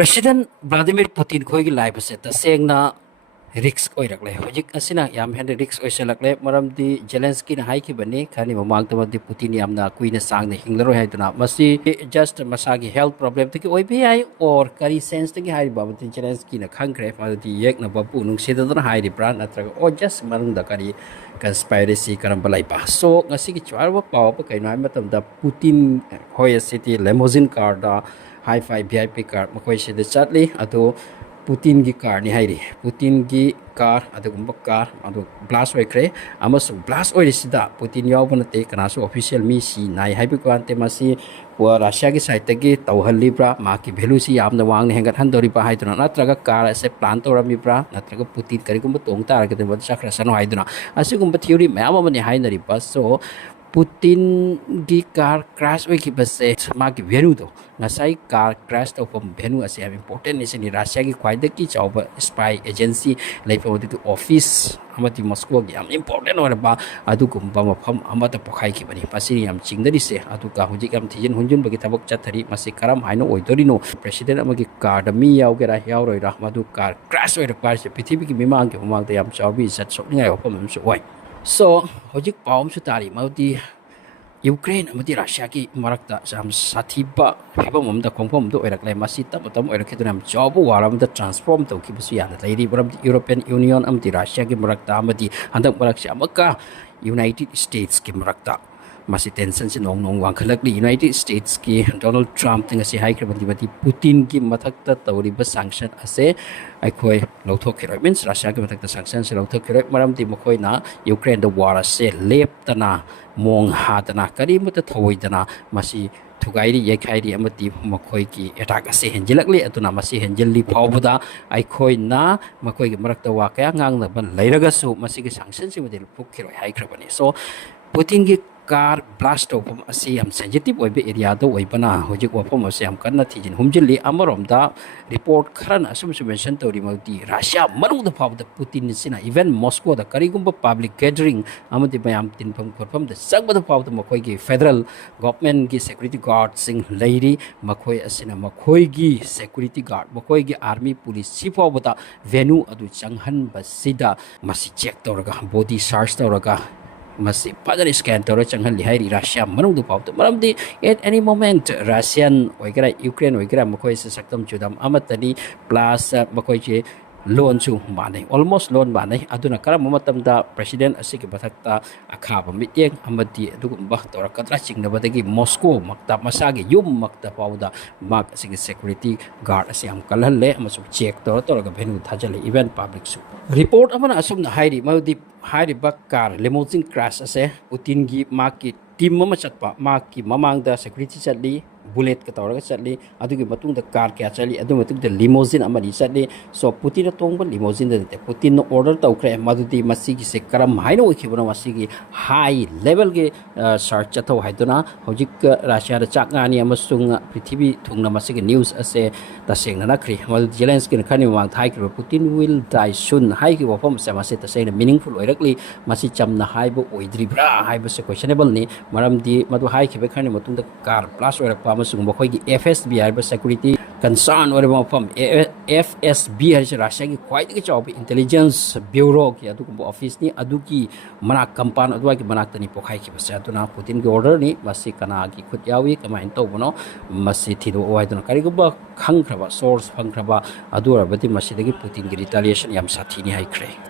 President Vladimir Putin khoi live se ta sengna risk oirakle hojik asina yam hen risk oiselakle maramdi Zelensky na hai ki bani khani mamang tamadi Putin yamna kuina sang ne hinglaro hai tuna masi just masagi health problem tiki oi bi ai or kari sense tiki hai babati Zelensky na khangre madi yek na bapu nung se da hai ri brand atraga o just marung da kari conspiracy karam balai pa so ngasi ki chwarwa paw pa kai nai matam da Putin hoi city limousine car da high five VIP car makoi se de chatli ado Putin gi car ni hairi Putin gi car adugumba car adu blast oikre amasu blast oirisida Putin yawbana te kanasu official mi si nai haibi ko ante masi wa Russia gi side gi tawhalli bra ma ki value si yamna wang ne hengat handori pa haiduna natraga car ase plan to rami bra natraga Putin kari gumba tong tar ga de sakra sano haiduna asigumba theory mayam amani hainari pa so Putin gi car crash oi ki base ma ki venue to ngasai car crash to from venue ase have important is ni Russia gi khwai ki chawba spy agency leifo to office amati Moscow gi am important ora ba adu kumba mafam amata pokhai ki bani pasiri am chingdari se adu ka hujik am thijin hunjun bagi tabak chathari masi karam haino oidorino president amagi car da mi yaw gera yaw roi ra madu car crash oi ra par se prithibi ki mimang ki humang te am chawbi sat sok ngai opam am so oi so hojik paum su tari mauti Ukraine amati Russia ki marakta jam sathiba phibam amda khongphom do oiraklai masi tam oirakhetunam job waram da transform to ki busu yana lairi baram European Union amti Russia ki marakta amati handak marakcha amaka United States ki marakta masi tension si nong wangkhalakli United States ki Donald Trump tinga si high krabati Putin ki mathakta tawriba sanction ase aikhoi lauthokiroi means Russia ki mathakta sanction se lauthokiroi maramti makhoi na Ukraine the war ase leptana mong hatana karimata thoidana masi thugairi yekhairi amati makhoi ki attack ase henjilakli atuna masi henjilli phawbada aikhoi na makhoi ki marakta wa kaya ngang na ban leiraga su masi ki sanction si model phukkiroi high krabani so Putin ki car blast of asi am sensitive oibe area do oibana hojik wapom ase am kanna thijin humjili amarom da report kharan asum mention to remoti Russia manung da phaw da Putin sina even Moscow da karigumba public gathering amati bayam tinpham khorpham da sagba da phaw da makhoi gi federal government gi security guard sing leiri makhoi asina makhoi gi security guard makhoi gi army police si phaw da venue adu changhan basida masi check toraga body search toraga masi pada scan toro changhan lihai Russia manung du pawto maramdi at any moment Russian oigara Ukraine oigara makoi se saktam chudam amatani plus makoi che loan chu manai almost loan manai aduna karam matam da president asiki bathakta akhaba mityeng amati adugumba tora katra chingnabadagi Moscow makta masagi yum makta pawda mak asiki security guard asiam kalhalle amasu check tora tora ga venu thajale event public su report amana asum na hairi maudi hairi bakar limousine crash ase Putin gi maki team mama chatpa maki mamang da security chatli bullet ka tawra chatli adugi matung da car kya chali adu matung da limousine amani chatli so Putin na tongba limousine da Putin no order tawkre madudi masi gi se karam haino khibona masi gi high level ge search chathaw haiduna hojik Russia da chakngani amasung prithibi thungna masi gi news ase taseng na khri mal Zelensky khani wang thai ki Putin will die soon hai ki wafam se masi taseng meaningful oirakli masi chamna haibo oidribra haibo se questionable ni maramdi madu hai ki be khani matung da car plus oirak amasung makhoi gi FSB haiba security concern or mafam FSB hai Russia gi khwai gi job intelligence bureau ki adu ko office ni adu ki manak kampan adu ki manak tani pokhai ki basa aduna Putin gi order ni masi kana gi khut yawi kamain to bono masi thido oi duna kari go ba khang khraba source phang khraba adu rabati masi dagi Putin gi retaliation yam sathi ni hai khre